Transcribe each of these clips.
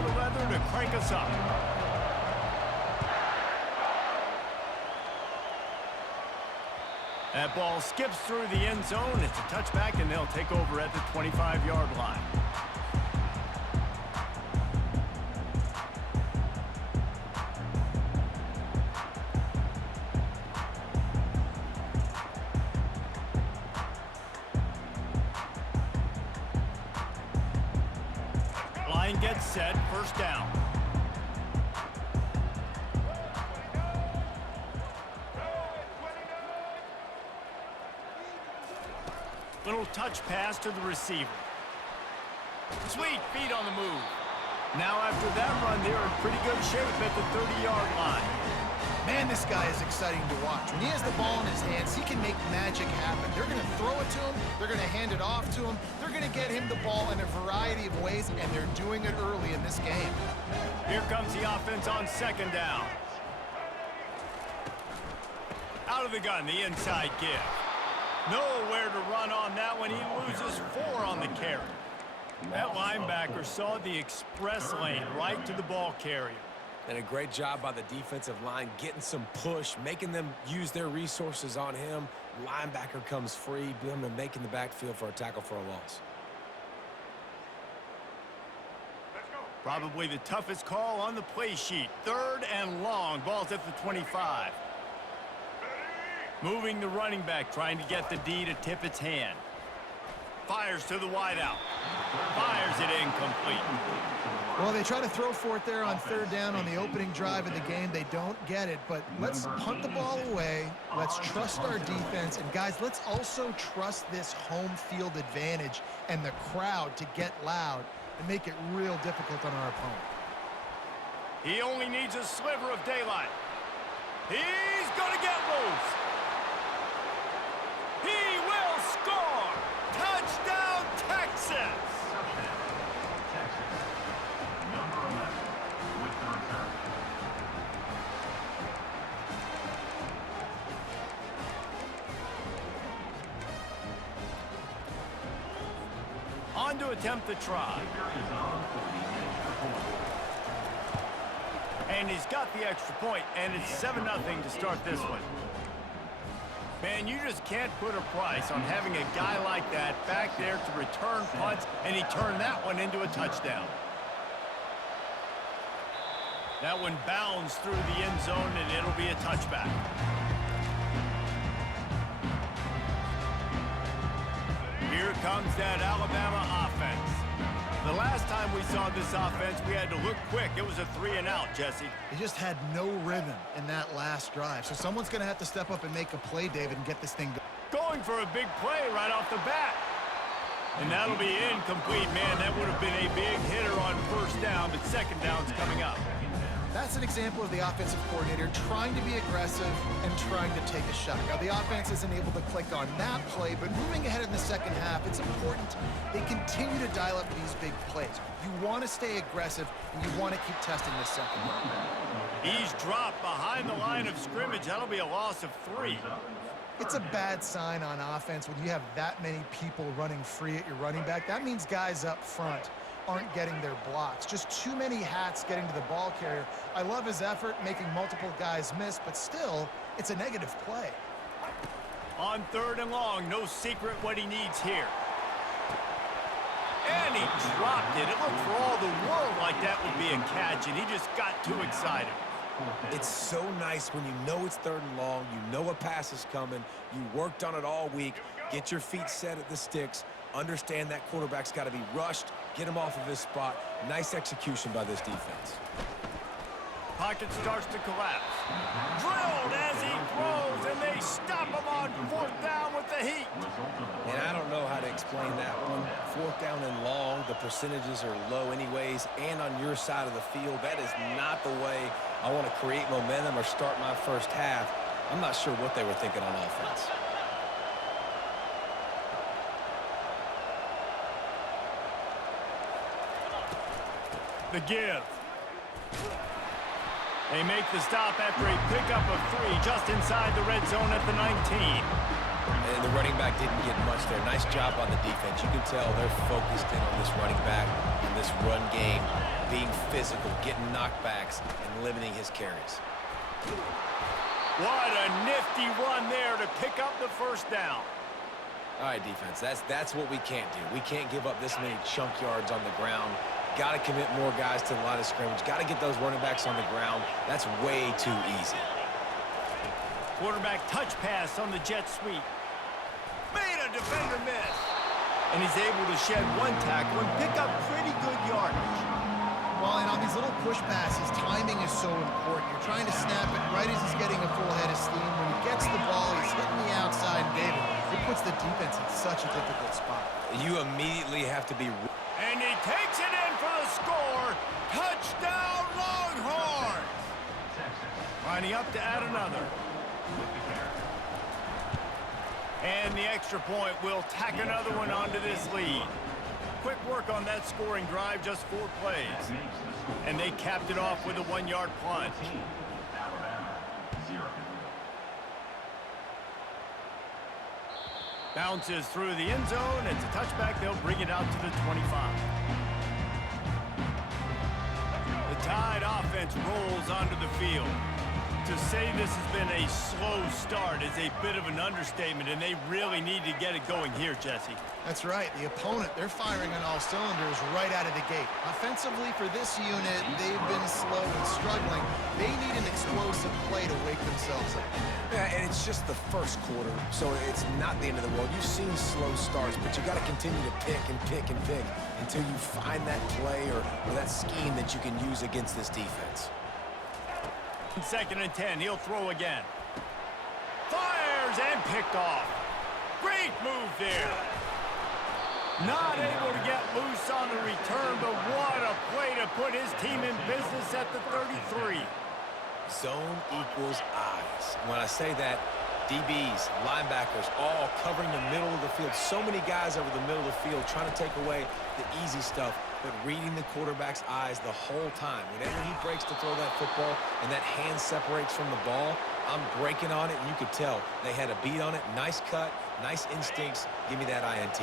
Minnesota weather to crank us up. That ball skips through the end zone. It's a touchback, and they'll take over at the 25-yard line. Line gets set, first down. Little touch pass to the receiver. Sweet feet on the move. Now after that run, they're in pretty good shape at the 30-yard line. Man, this guy is exciting to watch. When he has the ball in his hands, he can make magic happen. They're going to throw it to him. They're going to hand it off to him. They're going to get him the ball in a variety of ways, and they're doing it early in this game. Here comes the offense on second down. Out of the gun, the inside give. Nowhere to run on that one. He loses 4 on the carry. That linebacker saw the express lane right to the ball carrier. And a great job by the defensive line getting some push, making them use their resources on him. Linebacker comes free, making the backfield for a tackle for a loss. Probably the toughest call on the play sheet. 3rd and long. Ball's at the 25. Moving the running back, trying to get the D to tip its hand. Fires to the wideout. Fires it incomplete. Well, they try to throw for it there on 3rd down on the opening drive of the game. They don't get it, but let's punt the ball away. Let's trust our defense. And, guys, let's also trust this home field advantage and the crowd to get loud and make it real difficult on our opponent. He only needs a sliver of daylight. He's going to get loose. He will score! Touchdown, Texas! On to attempt the try. And he's got the extra point, and it's 7-0 to start this one. Man, you just can't put a price on having a guy like that back there to return punts, and he turned that one into a touchdown. That one bounds through the end zone, and it'll be a touchback. Here comes that Alabama offense. The last time we saw this offense, we had to look quick. It was a 3-and-out, Jesse. They just had no rhythm in that last drive. So someone's going to have to step up and make a play, David, and get this thing going for a big play right off the bat. And that'll be incomplete, man. That would have been a big hitter on 1st down, but 2nd down's coming up. That's an example of the offensive coordinator trying to be aggressive and trying to take a shot. Now, the offense isn't able to click on that play, but moving ahead in the 2nd half, it's important they continue to dial up these big plays. You want to stay aggressive, and you want to keep testing the secondary. He's dropped behind the line of scrimmage. That'll be a loss of 3. It's a bad sign on offense when you have that many people running free at your running back. That means guys up front aren't getting their blocks. Just too many hats getting to the ball carrier. I love his effort, making multiple guys miss, but still, it's a negative play. On 3rd and long, no secret what he needs here. And he dropped it. It looked for all the world like that would be a catch, and he just got too excited. It's so nice when you know it's 3rd and long, you know a pass is coming, you worked on it all week, get your feet set at the sticks, understand that quarterback's got to be rushed, get him off of his spot. Nice execution by this defense. Pocket starts to collapse. Drilled as he throws, and they stop him on 4th down with the heat. And I don't know how to explain that one. 4th down and long, the percentages are low anyways, and on your side of the field, that is not the way I want to create momentum or start my 1st half. I'm not sure what they were thinking on offense. The give. They make the stop after a pickup of 3 just inside the red zone at the 19. And the running back didn't get much there. Nice job on the defense. You can tell they're focused in on this running back, on this run game, being physical, getting knockbacks, and limiting his carries. What a nifty run there to pick up the first down. All right, defense, that's what we can't do. We can't give up this many chunk yards on the ground. Got to commit more guys to the line of scrimmage. Got to get those running backs on the ground. That's way too easy. Quarterback touch pass on the jet sweep. Made a defender miss. And he's able to shed one tackle and pick up pretty good yardage. Well, and on these little push passes, timing is so important. You're trying to snap it right as he's getting a full head of steam. When he gets the ball, he's hitting the outside, David. It puts the defense in such a difficult spot. You immediately have to be... And he takes it in for the score. Touchdown, Longhorns! Lining up to add another. And the extra point will tack another one onto this lead. Quick work on that scoring drive, just 4 plays. And they capped it off with a 1-yard plunge. Bounces through the end zone. It's a touchback. They'll bring it out to the 25. The Tide offense rolls onto the field. To say this has been a slow start is a bit of an understatement, and they really need to get it going here, Jesse. That's right. The opponent, they're firing on all cylinders right out of the gate. Offensively, for this unit, they've been slow and struggling. They need an explosive play to wake themselves up. Yeah, and it's just the first quarter, so it's not the end of the world. You've seen slow starts, but you got to continue to pick and pick and pick until you find that play or that scheme that you can use against this defense. 2nd and 10, he'll throw again. Fires and picked off. Great move there. Not able to get loose on the return, but what a play to put his team in business at the 33. Zone equals eyes. When I say that, DBs, linebackers, all covering the middle of the field. So many guys over the middle of the field trying to take away the easy stuff, but reading the quarterback's eyes the whole time. Whenever he breaks to throw that football and that hand separates from the ball, I'm breaking on it, and you could tell they had a beat on it. Nice cut, nice instincts. Give me that INT.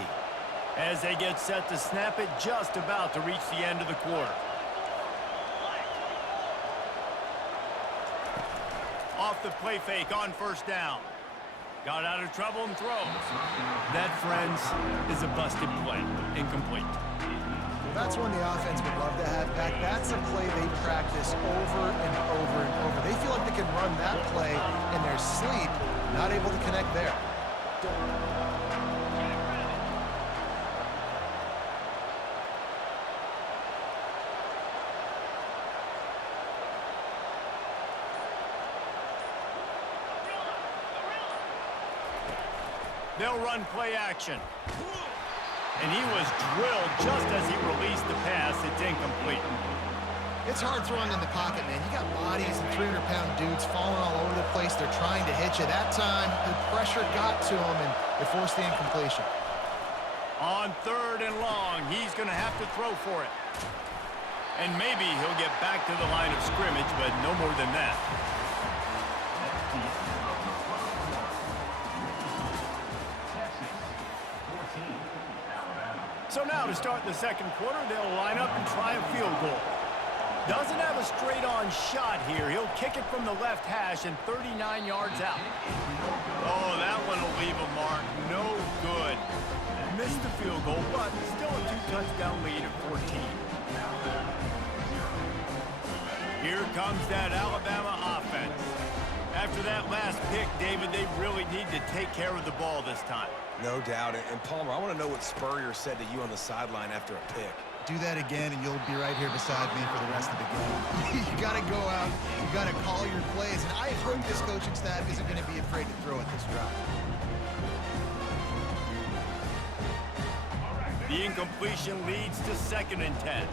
As they get set to snap it, just about to reach the end of the quarter. Off the play fake on first down. Got out of trouble and throws. That, friends, is a busted play. Incomplete. That's one the offense would love to have back. That's a play they practice over and over and over. They feel like they can run that play in their sleep, not able to connect there. They'll run play action. And he was drilled just as he released the pass. It's incomplete. It's hard throwing in the pocket, man. You got bodies and 300-pound dudes falling all over the place. They're trying to hit you. That time, the pressure got to him, and it forced the incompletion. On 3rd and long, he's going to have to throw for it. And maybe he'll get back to the line of scrimmage, but no more than that. So now to start the second quarter, they'll line up and try a field goal. Doesn't have a straight-on shot here. He'll kick it from the left hash and 39 yards out. Oh, that one will leave a mark. No good. Missed the field goal, but still a 2-touchdown lead at 14. Here comes that Alabama offense. After that last pick, David, they really need to take care of the ball this time. No doubt. And Palmer, I want to know what Spurrier said to you on the sideline after a pick. Do that again, and you'll be right here beside me for the rest of the game. You got to go out. You got to call your plays. And I hope this coaching staff isn't going to be afraid to throw at this drive. The incompletion leads to 2nd and 10.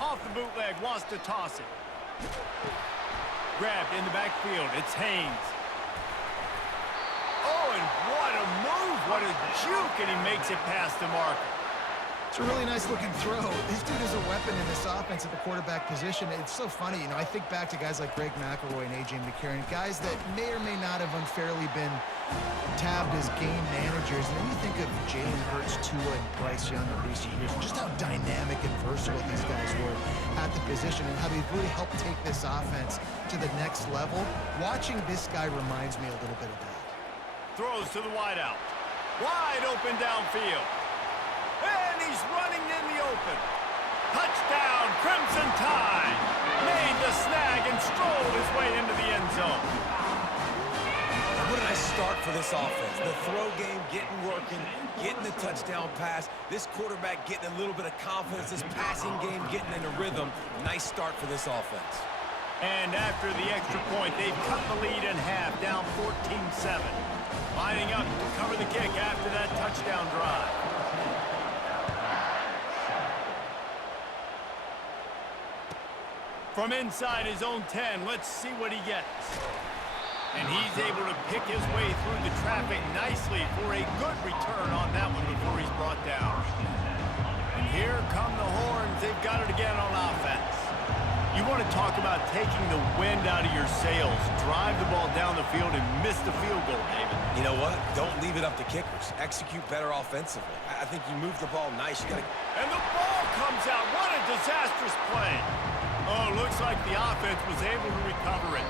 Off the bootleg, wants to toss it. Grabbed in the backfield. It's Haynes. Oh, and what a move. What a juke, and he makes it past the marker. It's a really nice looking throw. This dude is a weapon in this offense at the quarterback position. It's so funny, you know, I think back to guys like Greg McElroy and A.J. McCarron, guys that may or may not have unfairly been tabbed as game managers. And then you think of Jalen Hurts, Tua, and Bryce Young in recent years, and just how dynamic and versatile these guys were at the position and how they've really helped take this offense to the next level. Watching this guy reminds me a little bit of that. Throws to the wideout. Wide open downfield. And he's running in the open. Touchdown, Crimson Tide. Made the snag and strolled his way into the end zone. What a nice start for this offense. The throw game getting working, getting the touchdown pass. This quarterback getting a little bit of confidence. This passing game getting in a rhythm. Nice start for this offense. And after the extra point, they've cut the lead in half, down 14-7. Lining up to cover the kick after that touchdown drive. From inside his own 10, let's see what he gets. And he's able to pick his way through the traffic nicely for a good return on that one before he's brought down. And here come the horns. They've got it again on offense. You want to talk about taking the wind out of your sails. Drive the ball down the field and miss the field goal, David. You know what? Don't leave it up to kickers. Execute better offensively. I think you move the ball nice. You got to... And the ball comes out. What a disastrous play. Oh, looks like the offense was able to recover it.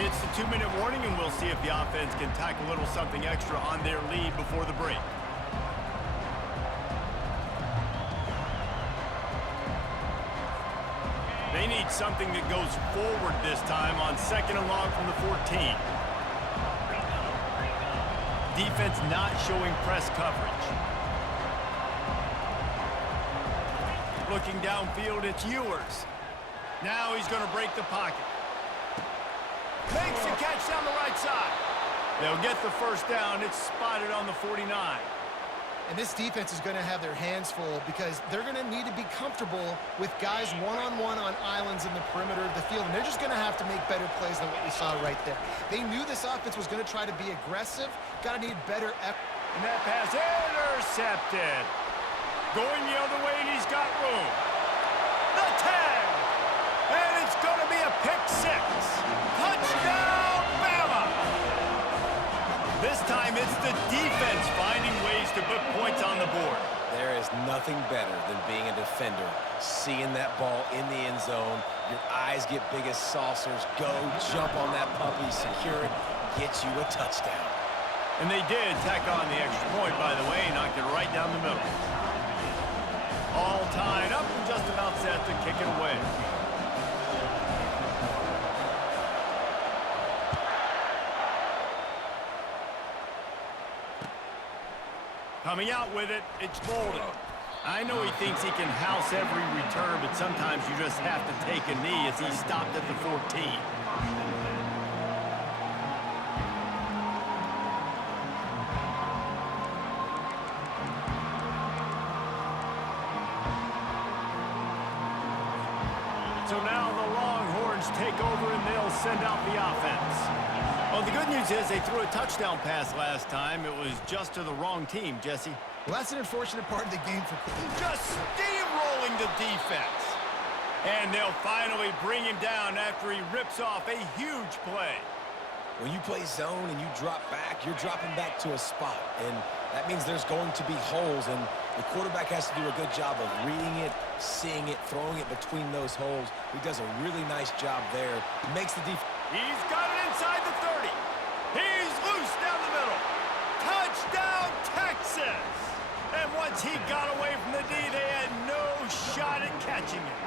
It's the 2-minute warning, and we'll see if the offense can tack a little something extra on their lead before the break. They need something that goes forward this time on 2nd and long from the 14. Defense not showing press coverage. Looking downfield, it's Ewers. Now he's going to break the pocket. Makes the catch down the right side. They'll get the first down. It's spotted on the 49. And this defense is going to have their hands full because they're going to need to be comfortable with guys one-on-one on islands in the perimeter of the field. And they're just going to have to make better plays than what we saw right there. They knew this offense was going to try to be aggressive. Got to need better effort. And that pass intercepted. Going the other way, and he's got room. The tag. And it's going to be a pick 6. Touchdown, Bama. This time it's the defense finding ways to put points on the board. There is nothing better than being a defender, seeing that ball in the end zone. Your eyes get big as saucers. Go, jump on that puppy, secure it, get you a touchdown. And they did tack on the extra point, by the way, knocked it right down the middle. All tied up and just about set to kick it away. Coming out with it, it's Bolden. I know he thinks he can house every return, but sometimes you just have to take a knee as he stopped at the 14. So now the Longhorns take over and they'll send out the offense. Well, the good news is they threw a touchdown pass last time. It was just to the wrong team, Jesse. Well, that's an unfortunate part of the game for just steamrolling the defense. And they'll finally bring him down after he rips off a huge play. When you play zone and you drop back, you're dropping back to a spot. And that means there's going to be holes, and the quarterback has to do a good job of reading it, seeing it, throwing it between those holes. He does a really nice job there. Makes the defense. He's got it inside the 30. He's loose down the middle. Touchdown, Texas! And once he got away from the D, they had no shot at catching him.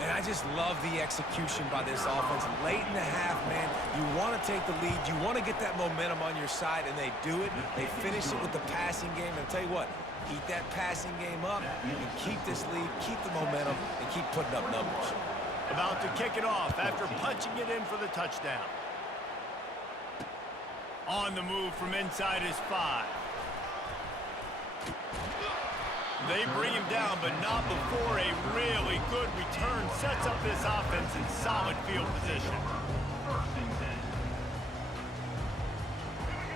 And I just love the execution by this offense. Late in the half, man, you want to take the lead. You want to get that momentum on your side, and they do it. They finish it with the passing game. And I'll tell you what, keep that passing game up. You can keep this lead, keep the momentum, and keep putting up numbers. About to kick it off after punching it in for the touchdown. On the move from inside his 5. They bring him down, but not before a really good return sets up this offense in solid field position.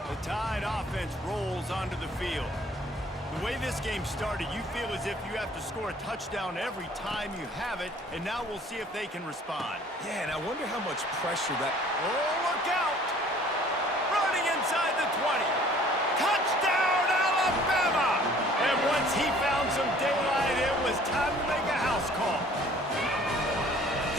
The Tide offense rolls onto the field. The way this game started, you feel as if you have to score a touchdown every time you have it, and now we'll see if they can respond. Yeah, and I wonder how much pressure that... Oh, look out! Running inside the 20. Touchdown, Alabama! And once he found some daylight, it was time to make a house call.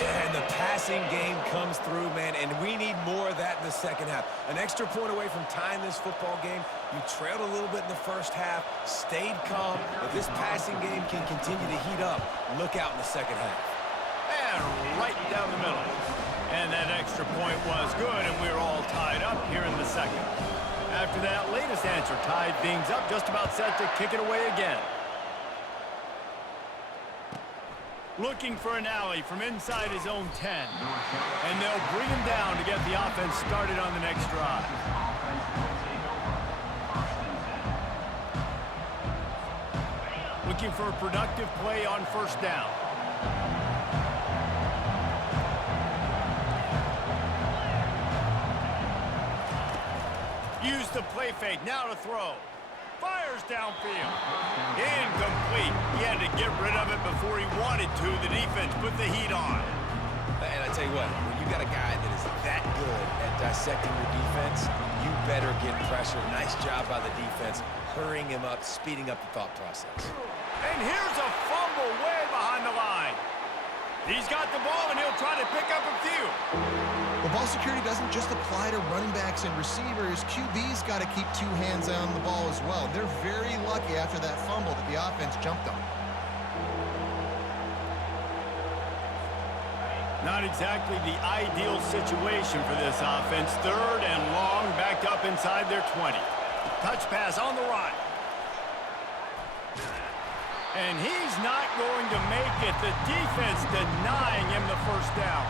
Yeah, and the passing game comes through, man, and we need more of that in the second half. An extra point away from tying this football game. You trailed a little bit in the first half, stayed calm. If this passing game can continue to heat up, look out in the second half. And right down the middle. And that extra point was good, and we're all tied up here in the second. After that latest answer tied things up, just about set to kick it away again. Looking for an alley from inside his own 10. And they'll bring him down to get the offense started on the next drive. Looking for a productive play on first down. Use the play fake, now to throw. Fires downfield. Incomplete. He had to get rid of it before he wanted to. The defense put the heat on. And I tell you what, when you got a guy that is that good at dissecting your defense, you better get pressure. Nice job by the defense, hurrying him up, speeding up the thought process. And here's a fumble way behind the line. He's got the ball, and he'll try to pick up a few. Well, ball security doesn't just apply to running backs and receivers. QB's got to keep two hands on the ball as well. They're very lucky after that fumble that the offense jumped on. Not exactly the ideal situation for this offense. Third and long, backed up inside their 20. Touch pass on the right. And he's not going to make it. The defense denying him the first down.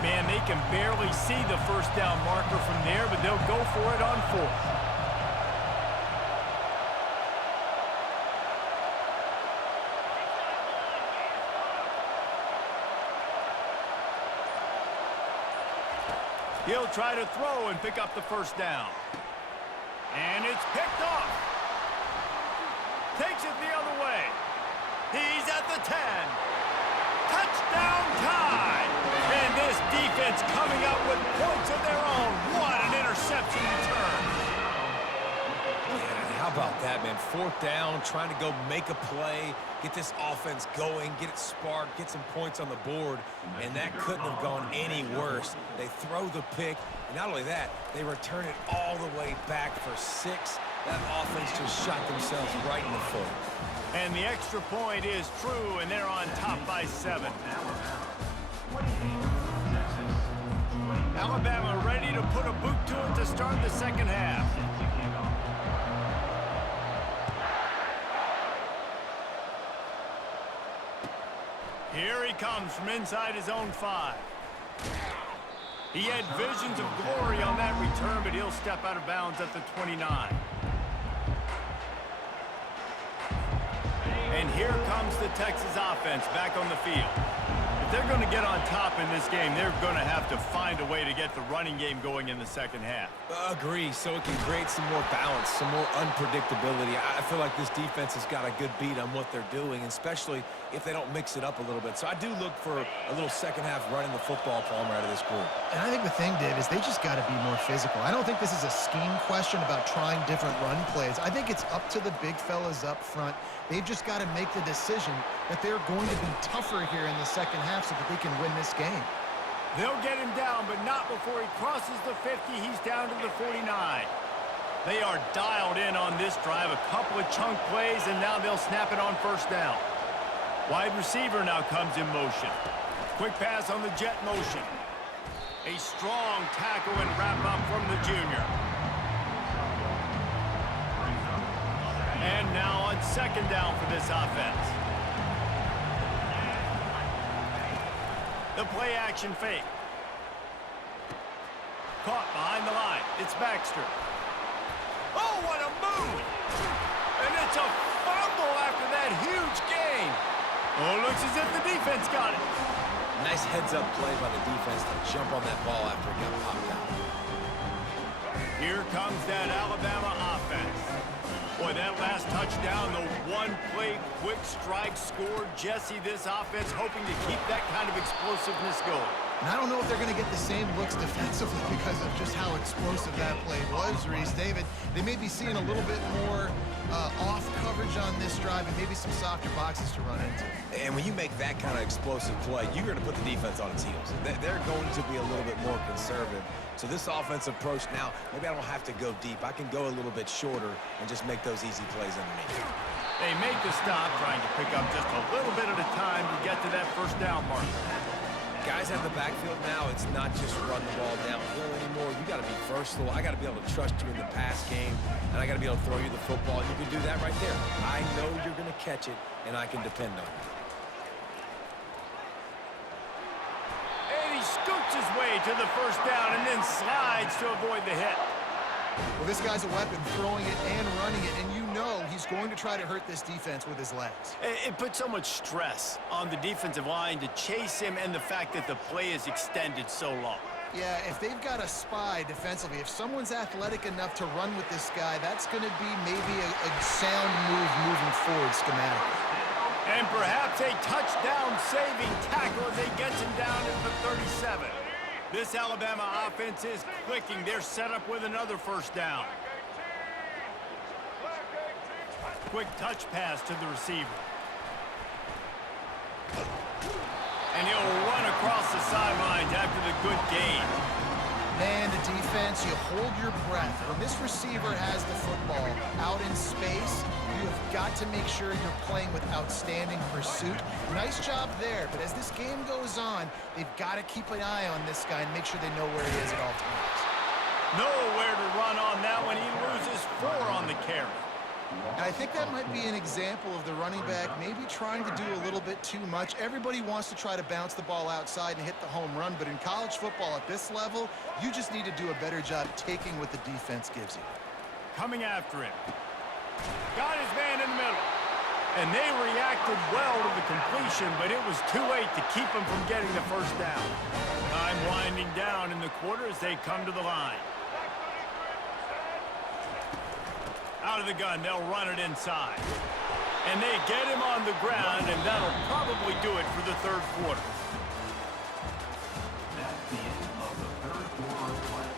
Man, they can barely see the first down marker from there, but they'll go for it on fourth. He'll try to throw and pick up the first down. And it's picked off. Takes it the other way. He's at the 10. Touchdown tie. And this defense coming up with points of their own. What an interception return. Yeah, how about that, man? Fourth down, trying to go make a play, get this offense going, get it sparked, get some points on the board, and that couldn't have gone any worse. They throw the pick, and not only that, they return it all the way back for 6. That offense just shot themselves right in the foot. And the extra point is true, and they're on top by 7. Alabama ready to put a boot to it to start the second half. Here he comes from inside his own 5. He had visions of glory on that return, but he'll step out of bounds at the 29. And here comes the Texas offense back on the field. If they're going to get on top in this game, they're going to have to find a way to get the running game going in the second half. Agree, so it can create some more balance, some more unpredictability. I feel like this defense has got a good beat on what they're doing, especially if they don't mix it up a little bit. So I do look for a little second half running the football, Palmer, out of this group. And I think the thing, Dave, is they just got to be more physical. I don't think this is a scheme question about trying different run plays. I think it's up to the big fellas up front. They've just got to make the decision that they're going to be tougher here in the second half so that they can win this game. They'll get him down, but not before he crosses the 50. He's down to the 49. They are dialed in on this drive. A couple of chunk plays, and now they'll snap it on first down. Wide receiver now comes in motion. Quick pass on the jet motion. A strong tackle and wrap-up from the junior. And now on second down for this offense. The play-action fake. Caught behind the line. It's Baxter. Oh, what a move! And it's a fumble after that huge gain. Oh, looks as if the defense got it. Nice heads-up play by the defense to jump on that ball after it got popped out. Here comes that Alabama offense. Boy, that last touchdown, the one-play quick strike score. Jesse, this offense hoping to keep that kind of explosiveness going. And I don't know if they're going to get the same looks defensively because of just how explosive that play was, Reese. David, they may be seeing a little bit more off coverage on this drive and maybe some softer boxes to run into. And when you make that kind of explosive play, you're going to put the defense on its heels. They're going to be a little bit more conservative. So this offensive approach now, maybe I don't have to go deep. I can go a little bit shorter and just make those easy plays underneath. They make the stop, trying to pick up just a little bit at a time to get to that first down mark. Guys have the backfield now. It's not just run the ball downhill anymore. You got to be versatile. I got to be able to trust you in the pass game, and I got to be able to throw you the football. You can do that right there. I know you're going to catch it, and I can depend on you. And he scoots his way to the first down and then slides to avoid the hit. Well, this guy's a weapon, throwing it and running it, and you know he's going to try to hurt this defense with his legs. It puts so much stress on the defensive line to chase him and the fact that the play is extended so long. Yeah, if they've got a spy defensively, if someone's athletic enough to run with this guy, that's going to be maybe a sound move moving forward schematically. And perhaps a touchdown-saving tackle as he gets him down at the 37. This Alabama offense is clicking. They're set up with another first down. Quick touch pass to the receiver. And he'll run across the sidelines after the good gain. Man, the defense, you hold your breath. When this receiver has the football out in space, you have got to make sure you're playing with outstanding pursuit. Nice job there, but as this game goes on, they've got to keep an eye on this guy and make sure they know where he is at all times. Nowhere to run on that one. He loses 4 on the carry. And I think that might be an example of the running back maybe trying to do a little bit too much. Everybody wants to try to bounce the ball outside and hit the home run, but in college football at this level, you just need to do a better job taking what the defense gives you. Coming after him. Got his man in the middle. And they reacted well to the completion, but it was too late to keep him from getting the first down. Time winding down in the quarter as they come to the line. Out of the gun, they'll run it inside. And they get him on the ground, and that'll probably do it for the third quarter. That's the end of the third quarter of play.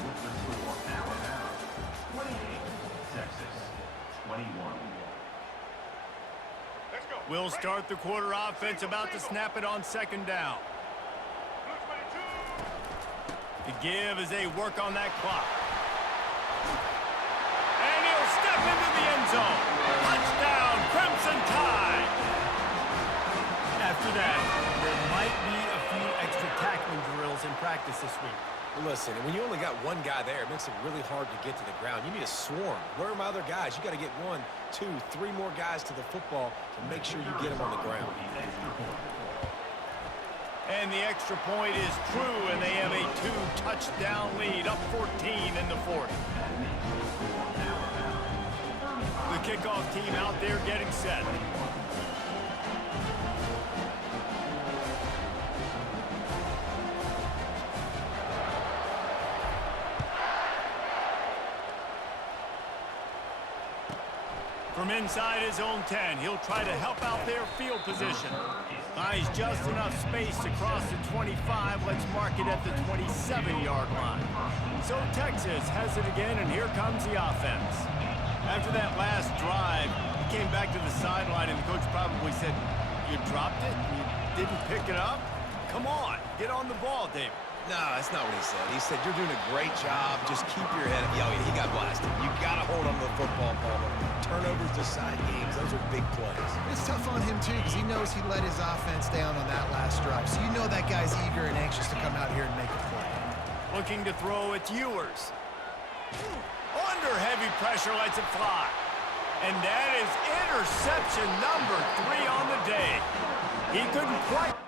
With the score, Alabama 28, Texas 21. Let's go. We'll start the quarter. Offense about to snap it on second down. The give as they work on that clock. Step into the end zone. Touchdown, Crimson Tide. After that, there might be a few extra tackling drills in practice this week. Listen, when you only got one guy there, it makes it really hard to get to the ground. You need a swarm. Where are my other guys? You got to get 1, 2, 3 more guys to the football to make sure you get them on the ground. And the extra point is true, and they have a 2-touchdown lead, up 14 in the fourth. The kickoff team out there getting set. From inside his own 10, he'll try to help out their field position. Buys just enough space to cross the 25. Let's mark it at the 27-yard line. So Texas has it again, and here comes the offense. After that last drive, he came back to the sideline, and the coach probably said, "You dropped it? You didn't pick it up? Come on, get on the ball, David." No, that's not what he said. He said, you're doing a great job. Just keep your head up. Yeah, he got blasted. You got to hold on to the football, Palmer. Turnovers decide games. Those are big plays. It's tough on him, too, because he knows he let his offense down on that last drive. So you know that guy's eager and anxious to come out here and make a play. Looking to throw, it's Ewers. Under heavy pressure, lets it fly. And that is interception number 3 on the day. He couldn't quite